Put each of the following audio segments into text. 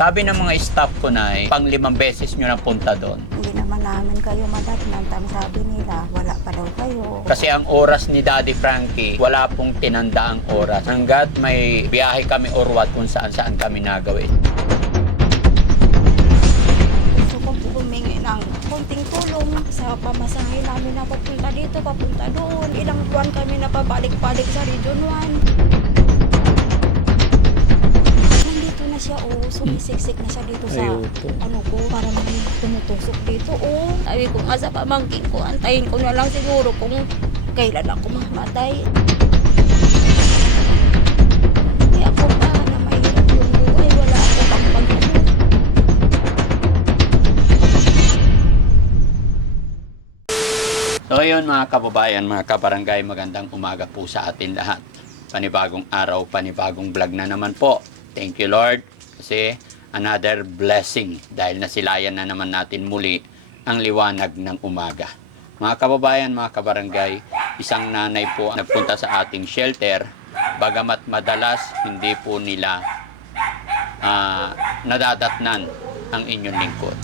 Sabi ng mga staff ko na eh, pang limang beses nyo napunta doon. Hindi naman namin kayo madatnan. Tam sabi nila, wala pa daw kayo. Kasi ang oras ni Daddy Frankie, wala pong tinanda ang oras. Hanggat may biyahe kami or what kung saan saan kami nagawin. Gusto ko po humingi ng konting tulong sa pamasahe namin na papunta dito, papunta doon. Ilang buwan kami napabalik-balik sa Region 1. Siya, oh. Sumisiksik na siya dito sa Ay, opo. ano ko, para may tumutusok dito, oh. Sabi ko nga sa pamangkin ko, antayin ko na lang siguro kung kailan ako mamatay. Hindi ako pa na mahirap yung buhay, wala ako pang pagkakas. So ayun mga kababayan, mga kabarangay, magandang umaga po sa atin lahat. Panibagong araw, panibagong vlog na naman po. Thank you Lord kasi another blessing dahil nasilayan na naman natin muli ang liwanag ng umaga. Mga kababayan, mga kabarangay, isang nanay po ang nagpunta sa ating shelter bagamat madalas hindi po nila ah, nadadatnan ang inyong lingkod.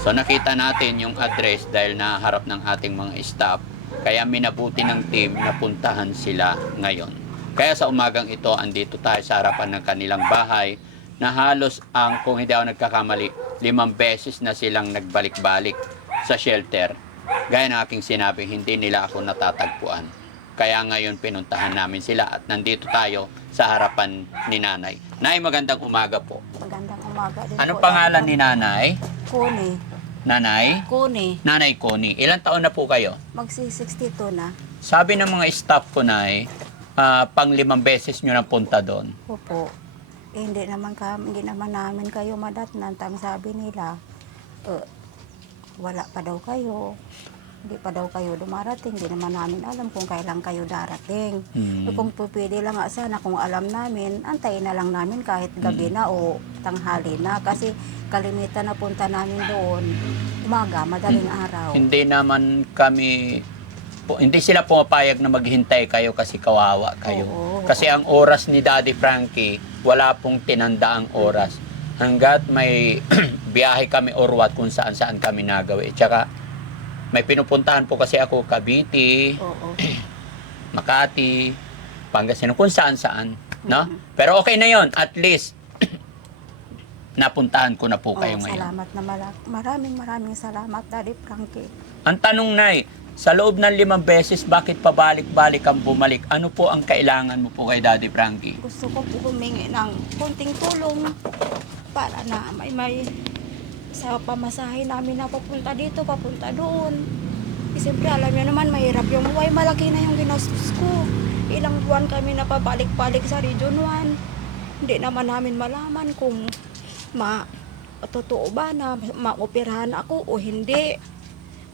So nakita natin yung address dahil naharap ng ating mga staff. Kaya minabuti ng team na puntahan sila ngayon. Kaya sa umagang ito, andito tayo sa harapan ng kanilang bahay na halos ang, kung hindi ako nagkakamali, limang beses na silang nagbalik-balik sa shelter. Gaya ng aking sinabi, hindi nila ako natatagpuan. Kaya ngayon pinuntahan namin sila at nandito tayo sa harapan ni nanay. Nay, magandang umaga po. Magandang umaga din Anong po. pangalan ni nanay? Kone. Nanay? Kone. Nanay Connie, ilang taon na po kayo? Magsi-62 na. Sabi ng mga staff ko na eh, ah, pang limang beses nyo napunta doon. Opo. Eh, hindi naman kami, hindi naman namin kayo madatnan. Tam sabi nila, eh, wala pa daw kayo. Hindi pa daw kayo dumarating. Hindi naman namin alam kung kailan kayo darating. Hmm. Eh, Kung pwede lang nga sana, kung alam namin, antayin na lang namin kahit gabi na o tanghali na. Kasi kalimitan na punta namin doon, umaga, madaling araw. Hindi naman kami, po, hindi sila pumapayag na maghintay kayo kasi kawawa kayo. Oo. Kasi ang oras ni Daddy Frankie, wala pong tinanda ang oras. Hanggat may biyahe kami or what kung saan saan kami nagawi. Tsaka may pinupuntahan po kasi ako Cavite, Oo. Makati, Pangasinan, kung saan saan. No? Mhm. Pero okay na yon at least napuntahan ko na po kayo Oo, ngayon. Salamat na mala- maraming maraming salamat, Daddy Frankie. Ang tanong na sa loob ng limang beses, bakit pabalik-balik ang bumalik? Ano po ang kailangan mo po kay Daddy Frankie? Gusto ko po humingi ng konting tulong para na may may sa pamasahe namin na papunta dito, papunta doon. Eh, Siyempre, alam niyo naman, mahirap yung buhay. Malaki na yung ginastos ko. Ilang buwan kami napabalik-balik sa Region 1. Hindi naman namin malaman kung ma totoo ba na maoperahan ako o hindi.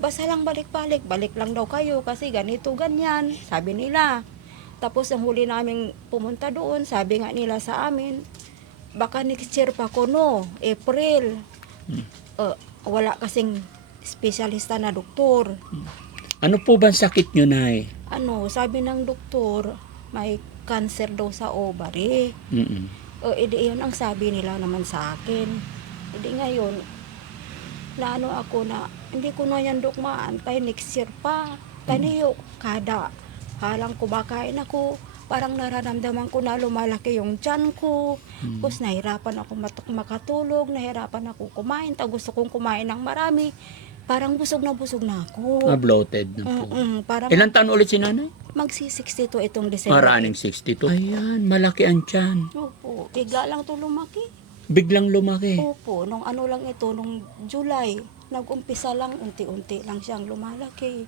Basta lang balik-balik, balik lang daw kayo kasi ganito, ganyan, sabi nila. Tapos ang huli naming pumunta doon, sabi nga nila sa amin, baka next year pa ko no, April. Uh, wala kasing espesyalista na doktor. Ano po ba sakit nyo, Nay? Ano, sabi ng doktor, may cancer daw sa ovary. Mm-mm. O, edi yun ang sabi nila naman sa akin. Edi ngayon, na ano ako na, hindi ko na yan dukmaan, kay next year pa. Kaniyo, kada halang kumakain ako, parang nararamdaman ko na lumalaki yung tiyan ko. Mm. Tapos nahirapan ako matuk makatulog, nahirapan ako kumain, ta gusto kong kumain ng marami. Parang busog na busog na ako. Ah, bloated na po. Mm-mm, parang Ilan taon ulit si Nanay? magsi-62 itong December. Maraming 62. Ayan, malaki ang tiyan. Opo, bigla lang to lumaki. Biglang lumaki. Opo, nung ano lang ito, nung July, nag-umpisa lang, unti-unti lang siyang lumalaki.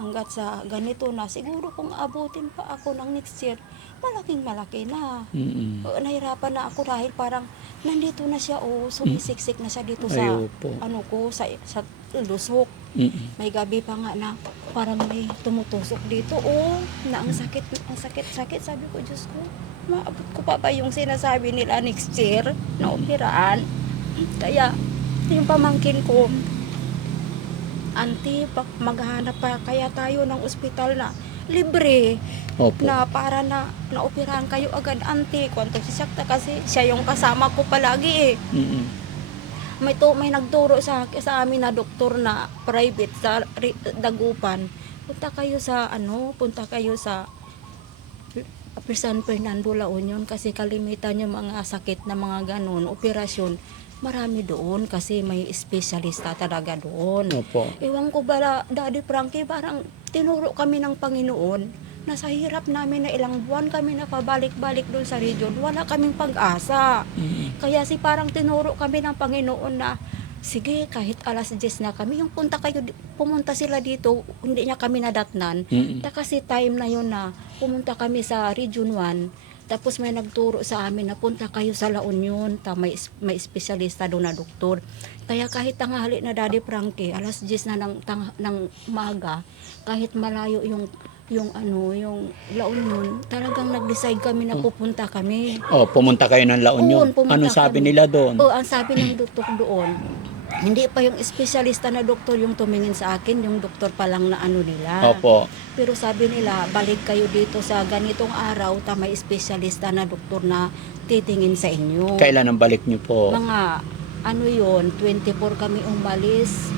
Hanggat sa ganito na, siguro kung abutin pa ako ng next year, malaking malaki na. Mm-mm. Nahirapan na ako dahil parang nandito na siya, o sumisiksik na siya dito sa, Ay, opo. ano ko, sa, sa lusok. Mm-mm. May gabi pa nga na parang may tumutusok dito. Oh, na ang sakit, ang sakit, sakit. Sabi ko, Diyos ko, maabot ko pa ba yung sinasabi nila next year na operahan? Kaya, yung pamangkin ko, Auntie, pag maghanap pa kaya tayo ng ospital na libre Opo. na para na naoperahan kayo agad ante kwanto si Sakta kasi siya yung kasama ko palagi eh Mm-mm. may to may nagturo sa sa amin na doktor na private sa Dagupan punta kayo sa ano punta kayo sa San Fernando La Union kasi kalimitan yung mga sakit na mga ganon operasyon marami doon kasi may espesyalista talaga doon Opo. Ewan ko ba, Daddy Frankie, parang tinuro kami ng Panginoon na sa hirap namin na ilang buwan kami napabalik-balik doon sa region, wala kaming pag-asa. Mm-mm. Kaya si parang tinuro kami ng Panginoon na, sige, kahit alas 10 na kami, yung punta kayo, pumunta sila dito, hindi niya kami nadatnan. Mm-mm. Na kasi time na yun na pumunta kami sa Region 1, tapos may nagturo sa amin na punta kayo sa La Union, ta may, may espesyalista doon na doktor. Kaya kahit tanghali na Daddy Frankie, alas 10 na ng, tang, ng umaga, kahit malayo yung yung ano, yung La Union, talagang nag-decide kami na pupunta kami. Oh, pumunta kayo ng La Union. Oo, pumunta Anong sabi kami. nila doon? O, ang sabi ng doktor doon, hindi pa yung espesyalista na doktor yung tumingin sa akin, yung doktor pa lang na ano nila. Opo. Pero sabi nila, balik kayo dito sa ganitong araw, ta may espesyalista na doktor na titingin sa inyo. Kailan ang balik niyo po? Mga, ano yon 24 kami umalis.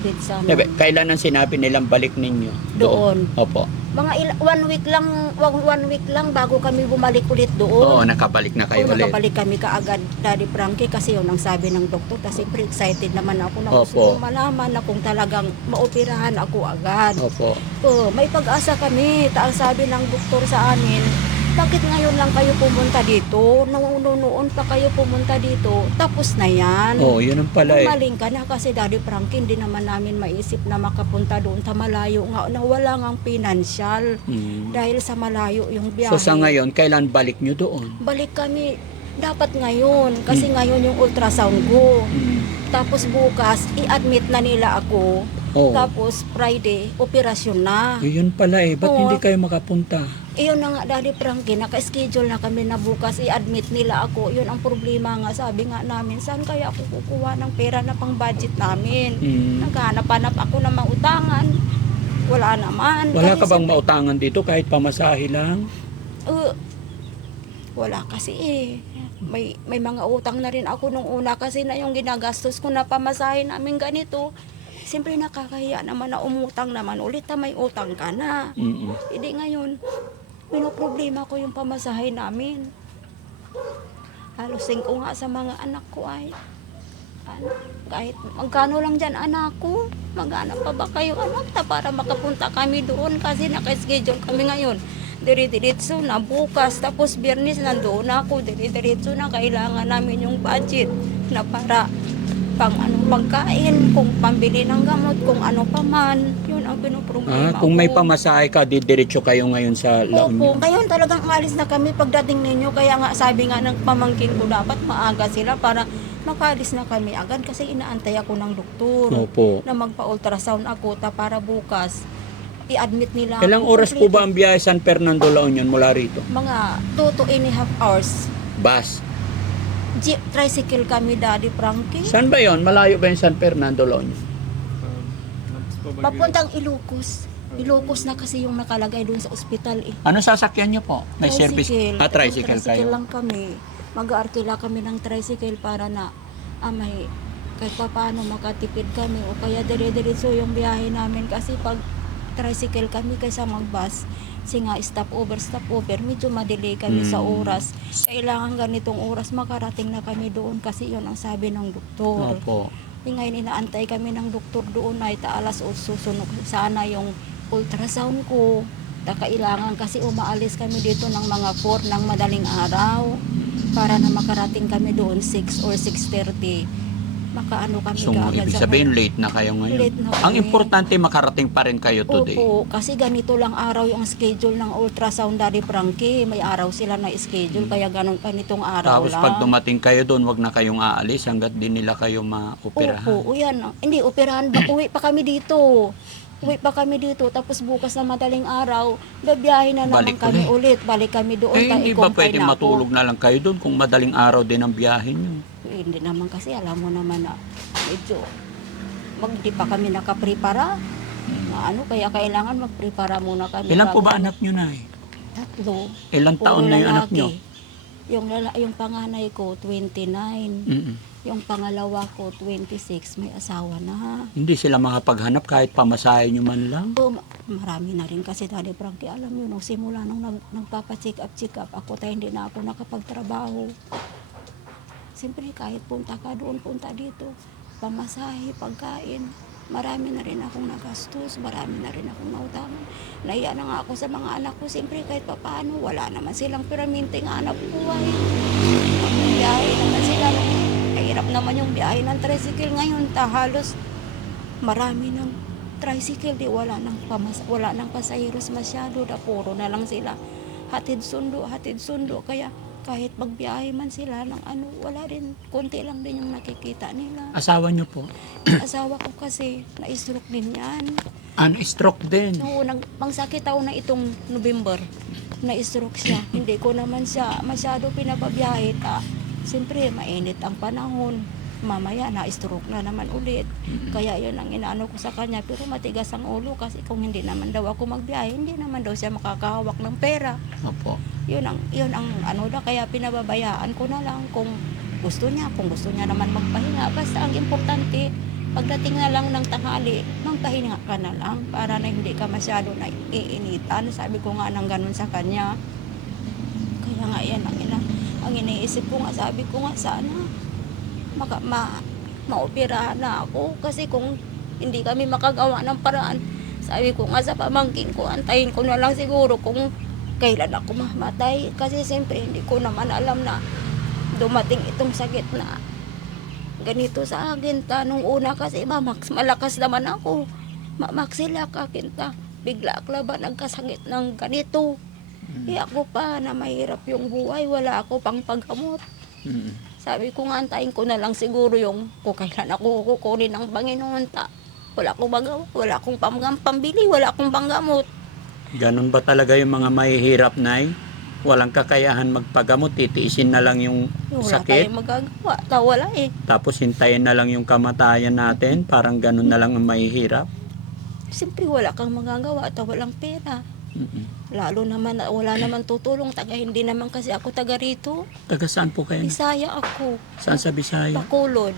Pizza Sabi, nun? Kailan ang sinabi nilang balik ninyo? Doon. Opo. Mga il- one week lang, one, one week lang bago kami bumalik ulit Oo, doon. nakabalik na kayo Oo, ulit. nakabalik kami kaagad, Daddy Frankie, kasi yun ang sabi ng doktor. Kasi siyempre excited naman ako na gusto Opo. kong malaman na kung talagang maoperahan ako agad. Opo. Oh, may pag-asa kami. Ta- ang sabi ng doktor sa amin, bakit ngayon lang kayo pumunta dito? Noon pa kayo pumunta dito. Tapos na yan. Oo, yun ang pala eh. Gumaling ka na kasi Daddy Frankie, hindi naman namin maisip na makapunta doon sa malayo nga na wala ngang financial Mm. dahil sa malayo yung biyahe. So sa ngayon, kailan balik nyo doon? Balik kami dapat ngayon kasi Mm. ngayon yung ultrasound ko. Mm. Tapos bukas i-admit na nila ako. Oo. Tapos Friday operasyon na. Yun pala eh. Ba't Oo. hindi kayo makapunta? Iyon na nga, Daddy Frankie, naka-schedule na kami na bukas i-admit nila ako. Yun ang problema nga, sabi nga namin, saan kaya ako kukuha ng pera na pang budget namin? Mm. Naghahanap-hanap ako ng mautangan. Wala naman. Wala Kasi ka bang sa- mautangan dito kahit pamasahe lang? Uh, wala kasi eh. May, may mga utang na rin ako nung una kasi na yung ginagastos ko na pamasahe namin ganito. Siyempre nakakahiya naman na umutang naman ulit na may utang ka na. Hindi ngayon, pinoproblema ko yung pamasahe namin. Halos ko nga sa mga anak ko ay, ano, kahit magkano lang dyan anak ko, maghanap pa ba kayo anak ta para makapunta kami doon kasi naka-schedule kami ngayon. Dire-diretso na bukas, tapos biyernes nandoon na ako, dire-diretso na kailangan namin yung budget na para pang anong pagkain, kung pambili ng gamot, kung ano pa man, yun ang pinoproblema Ah, kung may ko. pamasahe ka, didiretso kayo ngayon sa La Opo, Union. ngayon talagang alis na kami pagdating ninyo. Kaya nga sabi nga ng pamangkin ko dapat maaga sila para makalis na kami agad kasi inaantay ako ng doktor Opo. na magpa-ultrasound ako ta para bukas i-admit nila. Ilang oras po ba ang biyahe San Fernando La Union mula rito? Mga 2 to and a half hours. Bus. Jeep tricycle kami, Daddy Frankie. Saan ba yon? Malayo ba yung San Fernando La Union? Papuntang Ilocos. Ilocos na kasi yung nakalagay doon sa ospital eh. Ano sasakyan nyo po? May service? Ah, tricycle tricycle kayo. lang kami. Mag-aarkila kami ng tricycle para na ah, may kahit pa paano makatipid kami o kaya dire-diretso yung biyahe namin kasi pag tricycle kami kaysa mag-bus kasi nga stop over stop over medyo madelay kami sa Mm. oras kailangan ganitong oras makarating na kami doon kasi yon ang sabi ng doktor Opo. eh, ngayon inaantay kami ng doktor doon ay taalas o susunod sana yung ultrasound ko. Kailangan kasi umaalis kami dito ng mga 4 ng madaling araw para na makarating kami doon 6 or 6.30. Makaano kami So, kaagad ibig sa- sabihin, late na kayo ngayon. Late na Ang kami. importante, makarating pa rin kayo today. Opo, kasi ganito lang araw yung schedule ng ultrasound Daddy Frankie. May araw sila na schedule, kaya ganun ganitong araw Tapos lang. pag dumating kayo doon, wag na kayong aalis hanggat din nila kayo maoperahan. Opo, o yan. Hindi, operahan ba? Uwi pa kami dito. Uwi pa kami dito. Tapos bukas na madaling araw, babiyahe na naman Balik kami ulit. Balik kami doon. Eh, hindi ba i-comply pwede na ako. matulog na lang kayo doon kung madaling araw din ang biyahe nyo? Eh, hindi naman kasi, alam mo naman na medyo mag, di pa kami nakaprepara. Na ano, kaya kailangan magprepara muna kami. Ilan po ba anak nyo na eh? Tatlo. Ilang taon na yung anak nyo? Yung, lala, yung panganay ko, 29. Mm-mm. Yung pangalawa ko, 26. May asawa na. Hindi sila makapaghanap kahit pamasahe nyo man lang. So, ma- marami na rin kasi Daddy Frankie, alam mo, nung simula nung nag, nagpapacheck up, check up, ako tayo hindi na ako nakapagtrabaho. Siyempre, kahit punta ka doon, punta dito, pamasahe, pagkain, marami na rin akong nagastos, marami na rin akong nautangan. Naiya na nga ako sa mga anak ko, siyempre kahit papaano, wala naman silang piraminte nga anak buhay. Biyahe naman sila, kahirap naman yung biyahe ng tricycle ngayon, ta halos marami ng tricycle, di wala nang pamas wala nang pasaheros masyado, da puro na lang sila. Hatid sundo, hatid sundo, kaya kahit magbiyahe man sila ng ano, wala rin, konti lang din yung nakikita nila. Asawa nyo po? Asawa ko kasi, na-stroke din yan. Ano, stroke din. Noong unang, pangsakit ako na itong November, na-stroke siya. Hindi ko naman siya masyado pinababiyahe. Ta. Siyempre, mainit ang panahon. Mamaya, na-stroke na naman ulit. Kaya yun ang inaano ko sa kanya. Pero matigas ang ulo kasi kung hindi naman daw ako magbiyahe, hindi naman daw siya makakahawak ng pera. Opo. Yun ang, yun ang ano da, kaya pinababayaan ko na lang kung gusto niya, kung gusto niya naman magpahinga. Basta ang importante, pagdating na lang ng tanghali, magpahinga ka na lang para na hindi ka masyado na iinitan. Sabi ko nga nang ganun sa kanya. Kaya nga yan ang, ina, ang iniisip ko nga, sabi ko nga sana maka, ma, maoperahan na ako kasi kung hindi kami makagawa ng paraan, sabi ko nga sa pamangkin ko, antayin ko na lang siguro kung kailan ako mamatay. Kasi siyempre hindi ko naman alam na dumating itong sakit na ganito sa akin. Ta, nung una kasi mamax, malakas naman ako. Mamaksila ka kinta. Bigla akla ba nagkasakit ng ganito. Eh ako pa na mahirap yung buhay, wala ako pang paggamot. Mm. Sabi ko nga, antayin ko na lang siguro yung kung kailan ako kukunin ng Panginoon. Ta. Wala akong magawa, wala akong pam- pambili, wala akong panggamot. Ganon ba talaga yung mga mahihirap, Nay? Walang kakayahan magpagamot, titiisin na lang yung Wala sakit, tayong magagawa. Ta, wala eh. tapos hintayin na lang yung kamatayan natin, parang ganon na lang ang mahihirap. Siyempre wala kang magagawa at walang pera. Mm-mm. Lalo naman na wala naman tutulong. Taga hindi naman kasi ako taga rito. Taga saan po kayo? Bisaya ako. Saan sa Bisaya? Bakulod.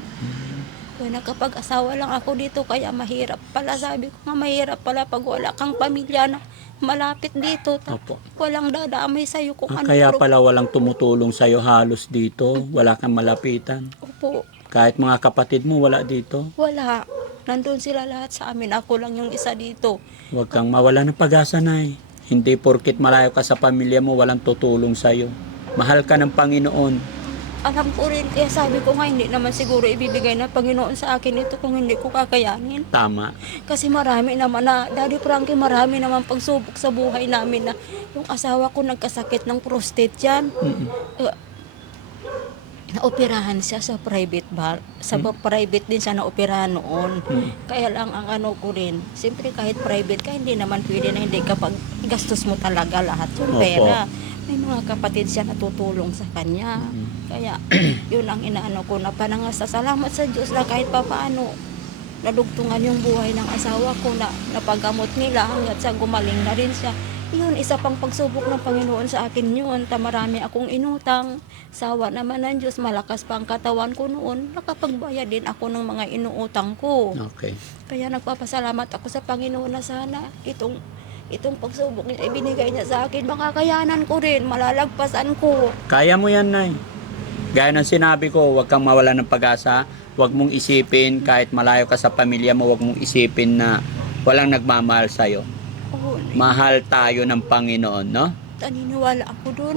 Kaya nakapag-asawa lang ako dito kaya mahirap pala. Sabi ko nga mahirap pala pag wala kang pamilya na malapit dito. Opo. walang dadamay sa'yo kung Ah, ano. kaya pala walang tumutulong sa'yo halos dito, wala kang malapitan. Opo, Kahit mga kapatid mo, wala dito. wala. Nandun sila lahat sa amin. Ako lang yung isa dito. Huwag kang mawala ng pag-asa, Nay. Hindi porkit malayo ka sa pamilya mo, walang tutulong sa'yo. Mahal ka ng Panginoon. Alam ko rin, kaya sabi ko nga, hindi naman siguro ibibigay ng Panginoon sa akin ito kung hindi ko kakayanin. Tama. Kasi marami naman na, Daddy Frankie, marami naman pagsubok sa buhay namin na yung asawa ko nagkasakit ng prostate yan. Mm-mm. Uh, naoperahan siya sa private bar. Sa ba- private din siya naoperahan noon. Mm. Kaya lang ang ano ko rin, siyempre kahit private ka, hindi naman pwede na hindi kapag gastos mo talaga lahat yung Opo. pera. May mga kapatid siya na tutulong sa kanya. Mm. Kaya yun ang inaano ko na panangasa. Salamat sa Diyos na kahit papaano nadugtungan yung buhay ng asawa ko na napagamot nila hanggat sa gumaling na rin siya. Yun, isa pang pagsubok ng Panginoon sa akin yun. Ta marami akong inutang. Sawa naman ng Diyos, malakas pa ang katawan ko noon. Nakapagbayad din ako ng mga inuutang ko. Okay. Kaya nagpapasalamat ako sa Panginoon na sana itong itong pagsubok niya ibinigay niya sa akin. Makakayanan ko rin, malalagpasan ko. Kaya mo yan, Nay. Gaya ng sinabi ko, huwag kang mawala ng pag-asa. Huwag mong isipin, kahit malayo ka sa pamilya mo, huwag mong isipin na walang nagmamahal sa'yo. Oo, Mahal tayo ng Panginoon, no? naniniwala ako doon.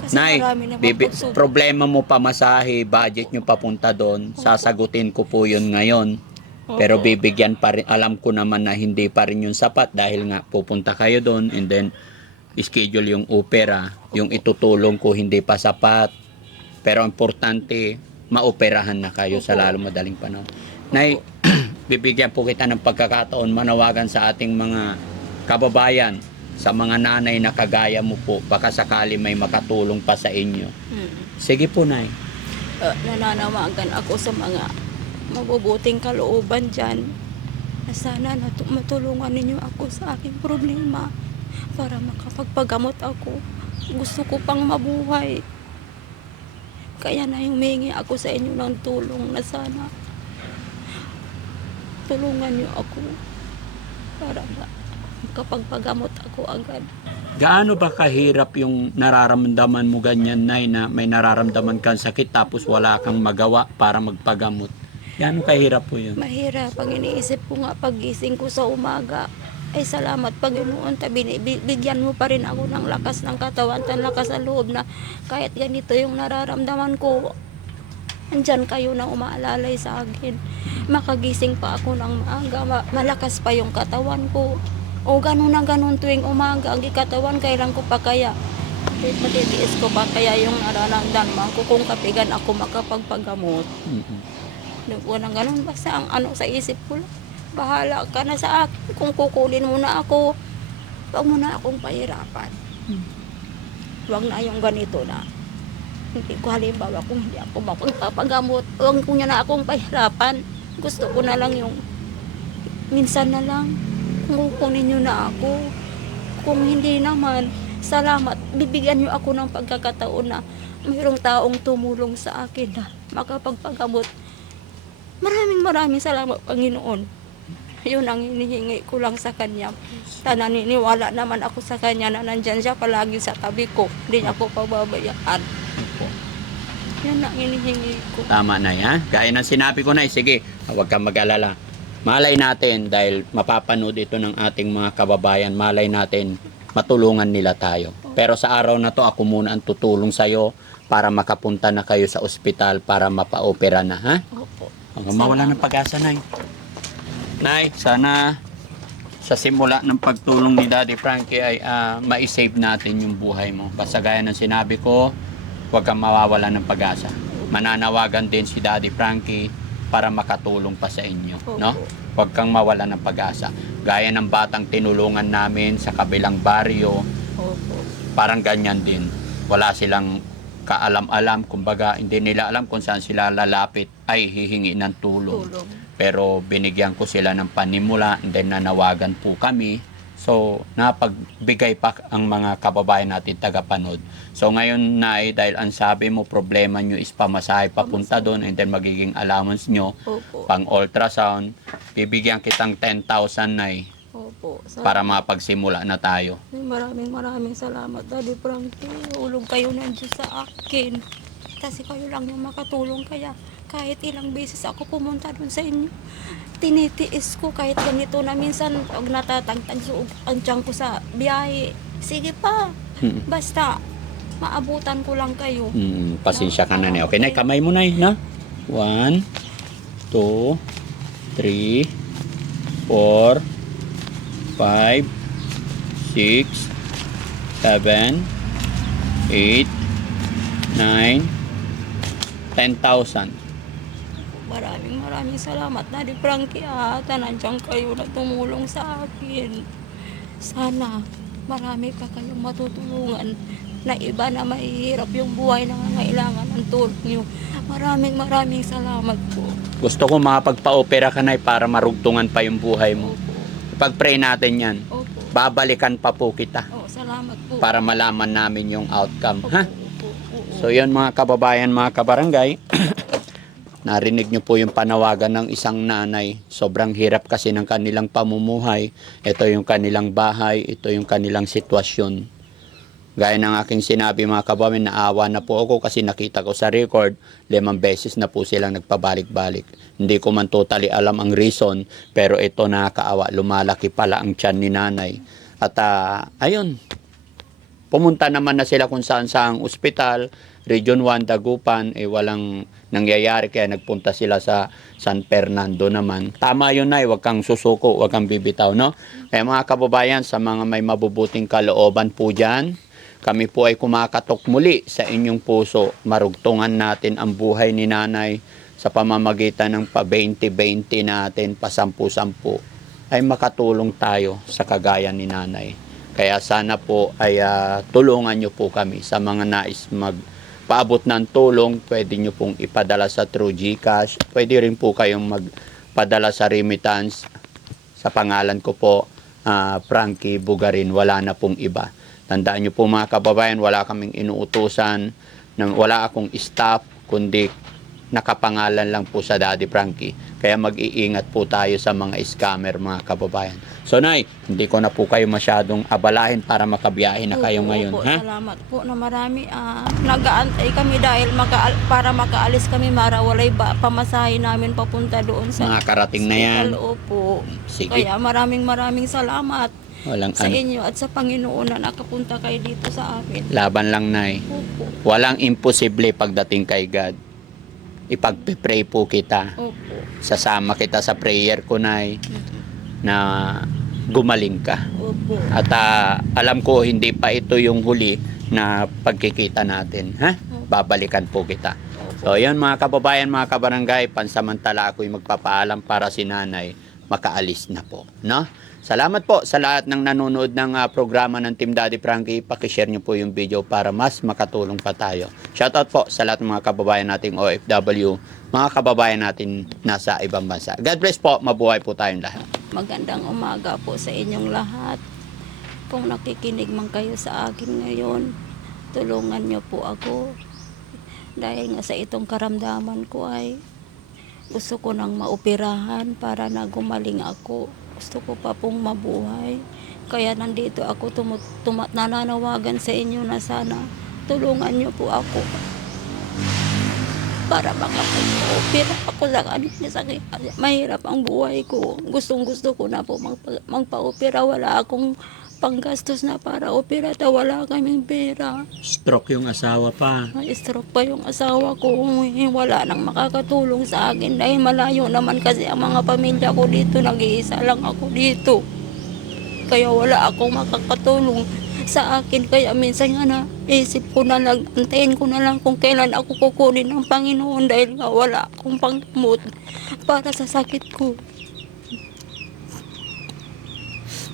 Kasi Nay, marami naman bibi- problema mo pamasahe, budget nyo papunta doon, sasagutin ko po yun ngayon. Pero bibigyan pa rin, alam ko naman na hindi pa rin yung sapat dahil nga pupunta kayo doon and then schedule yung opera, yung itutulong ko hindi pa sapat. Pero importante, maoperahan na kayo sa lalo madaling panahon. Nay, bibigyan po kita ng pagkakataon manawagan sa ating mga kababayan, sa mga nanay na kagaya mo po, baka sakali may makatulong pa sa inyo. Hmm. Sige po, Nay. Uh, nananawagan ako sa mga mabubuting kalooban dyan na sana natu- matulungan ninyo ako sa aking problema para makapagpagamot ako. Gusto ko pang mabuhay. Kaya na humingi ako sa inyo ng tulong na sana tulungan niyo ako para ma- makapagpagamot ako agad. Gaano ba kahirap yung nararamdaman mo ganyan, Nay, na may nararamdaman kang sakit tapos wala kang magawa para magpagamot? Gaano kahirap po yun? Mahirap ang iniisip ko nga pagising ko sa umaga. Ay salamat Panginoon, tabi, bigyan mo pa rin ako ng lakas ng katawan, tan lakas sa loob na kahit ganito yung nararamdaman ko, andyan kayo na umaalalay sa akin. Makagising pa ako ng maaga, ma- malakas pa yung katawan ko. O ganun na ganun tuwing umaga, ang katawan kailan ko pa kaya. Matitiis ko pa kaya yung nararamdaman ko kung kapigan ako makapagpagamot. Mm-mm. Walang ganun. Basta ang ano sa isip ko lang. Bahala ka na sa akin. Kung kukunin mo na ako, huwag mo na akong pahirapan. Huwag na yung ganito na. Hindi ko halimbawa kung hindi ako makapagpapagamot. Huwag ko niya na akong pahirapan. Gusto ko na lang yung minsan na lang. Kung kukunin niyo na ako. Kung hindi naman, salamat. Bibigyan niyo ako ng pagkakataon na mayroong taong tumulong sa akin na makapagpagamot. Maraming maraming salamat, Panginoon. Yun ang hinihingi ko lang sa Kanya. Ta naniniwala naman ako sa Kanya na nandyan siya palagi sa tabi ko. Hindi niya ako pababayaan. Yan ang hinihingi ko. Tama na yan. Gaya ng sinabi ko na, sige, huwag kang mag-alala. Malay natin dahil mapapanood ito ng ating mga kababayan, malay natin matulungan nila tayo. Pero sa araw na to, ako muna ang tutulong sa'yo para makapunta na kayo sa ospital para mapa-opera na, ha? Opo. Huwag kang mawala ng pag-asa, Nay. Nay, sana sa simula ng pagtulong ni Daddy Frankie ay ah, ma-save natin yung buhay mo. Basta gaya ng sinabi ko, huwag kang mawawala ng pag-asa. Mananawagan din si Daddy Frankie para makatulong pa sa inyo. Opo. No? Huwag kang mawala ng pag-asa. Gaya ng batang tinulungan namin sa kabilang baryo, Opo. parang ganyan din. Wala silang kaalam-alam, kumbaga hindi nila alam kung saan sila lalapit ay hihingi ng tulong. Tulong. Pero binigyan ko sila ng panimula and then nanawagan po kami. So, napagbigay pa ang mga kababayan natin tagapanood. So, ngayon na dahil ang sabi mo, problema nyo is pamasahe papunta doon and then magiging allowance nyo Opo. pang ultrasound, bibigyan kitang 10,000 na Opo. Sa- para mapagsimula na tayo. Ay, Maraming maraming salamat, Daddy Frankie. Ulog kayo ng Diyos sa akin. Kasi kayo lang yung makatulong. Kaya kahit ilang beses ako pumunta doon sa inyo, tinitiis ko kahit ganito na minsan pag natatagtag ang tiyan ko sa biyahe. Sige pa, Hmm. basta maabutan ko lang kayo. Hmm, pasensya ka na na. Okay, na kamay mo na na. One, two, three, four, five, six, seven, eight, nine, ten thousand. Maraming maraming salamat, Daddy Frankie. Ah, nandiyan kayo na tumulong sa akin. Sana marami pa kayong matutulungan na iba na mahihirap yung buhay na nangangailangan ng tulong niyo. Maraming maraming salamat po. Gusto ko makapagpa-opera ka na para marugtungan pa yung buhay mo. Opo. Pag-pray natin yan. Opo. Babalikan pa po kita Oh, salamat po. para malaman namin yung outcome. Opo, Ha? So yun mga kababayan, mga kabarangay, narinig nyo po yung panawagan ng isang nanay. Sobrang hirap kasi ng kanilang pamumuhay. Ito yung kanilang bahay, ito yung kanilang sitwasyon. Gaya ng aking sinabi mga kababayan, naawa na po ako kasi nakita ko sa record, limang beses na po silang nagpabalik-balik. Hindi ko man totally alam ang reason, pero ito nakakaawa, lumalaki pala ang tiyan ni nanay. At ah, ayun, pumunta naman na sila kung saan sa ospital, Region 1, Dagupan, eh walang nangyayari kaya nagpunta sila sa San Fernando naman. Tama yun na, huwag kang susuko, huwag kang bibitaw, no? Kaya mga kababayan, sa mga may mabubuting kalooban po dyan, kami po ay kumakatok muli sa inyong puso. Marugtungan natin ang buhay ni nanay sa pamamagitan ng pa 20-20 natin, pa 10-10 ay makatulong tayo sa kagaya ni nanay. Kaya sana po ay ah, tulungan nyo po kami sa mga nais magpaabot ng tulong. Pwede nyo pong ipadala sa True GCash. Pwede rin po kayong magpadala sa remittance Sa pangalan ko po, ah, Frankie Bugarin, wala na pong iba. Tandaan niyo po mga kababayan, wala kaming inuutusan, na wala akong staff, kundi nakapangalan lang po sa Daddy Frankie. Kaya mag-iingat po tayo sa mga scammer mga kababayan. So Nay, hindi ko na po kayo masyadong abalahin para makabiyahe na kayo ngayon. opo, ha? Salamat po na marami. Ah, nag-aantay kami dahil maka- para makaalis kami marawalay ba pamasahe namin papunta doon sa Mga karating na yan. Opo. Sige, Kaya maraming maraming salamat walang sa ano. inyo at sa Panginoon na nakapunta kayo dito sa amin. Laban lang, Nay. Opo. Walang imposible pagdating kay God. Ipagpipray po kita. Opo. Sasama kita sa prayer ko, Nay, na gumaling ka. Opo. At ah, alam ko hindi pa ito yung huli na pagkikita natin, ha? Babalikan po kita. So, yan mga kababayan, mga kabarangay, pansamantala ako'y magpapaalam para si nanay makaalis na po, no? Salamat po sa lahat ng nanonood ng ah, programa ng Team Daddy Frankie. Pakishare nyo po yung video para mas makatulong pa tayo. Shoutout po sa lahat ng mga kababayan nating OFW, mga kababayan natin nasa ibang bansa. God bless po. Mabuhay po tayong lahat. Magandang umaga po sa inyong lahat. Kung nakikinig man kayo sa akin ngayon, tulungan niyo po ako. Dahil nga sa itong karamdaman ko ay gusto ko nang maoperahan para na gumaling ako. Gusto ko pa pong mabuhay. Kaya nandito ako tumut nananawagan sa inyo na sana tulungan niyo po ako para makapag-opera ako sa kanila sakit. Mahirap ang buhay ko. Gustong gusto ko na po magpa- magpa-opera. Wala akong panggastos na para opera. Ta wala kaming pera. Stroke yung asawa pa. May stroke pa yung asawa ko. Wala nang makakatulong sa akin dahil malayo naman kasi ang mga pamilya ko dito. Nag-iisa lang ako dito. Kaya wala akong makakatulong sa akin. Kaya minsan nga na isip ko na lang, antayin ko na lang kung kailan ako kukunin ng Panginoon dahil nga wala akong panggamot para sa sakit ko.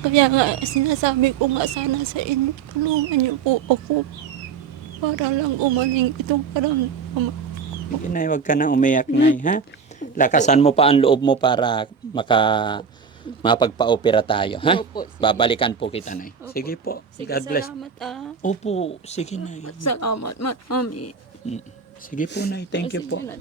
Kaya nga sinasabi ko nga sana sa inyo, tulungan niyo po ako para lang umaling itong karamdaman. Sige na, huwag ka na umiyak na, ha? Lakasan mo pa ang loob mo para maka mapagpa-opera tayo, ha? Opo, sige. Babalikan po kita, Nay. Opo. Sige po. Sige, God bless. salamat ah. Opo, sige, Nay. Salamat, marami. Mm. Sige po, Nay. Thank you Sige po. na.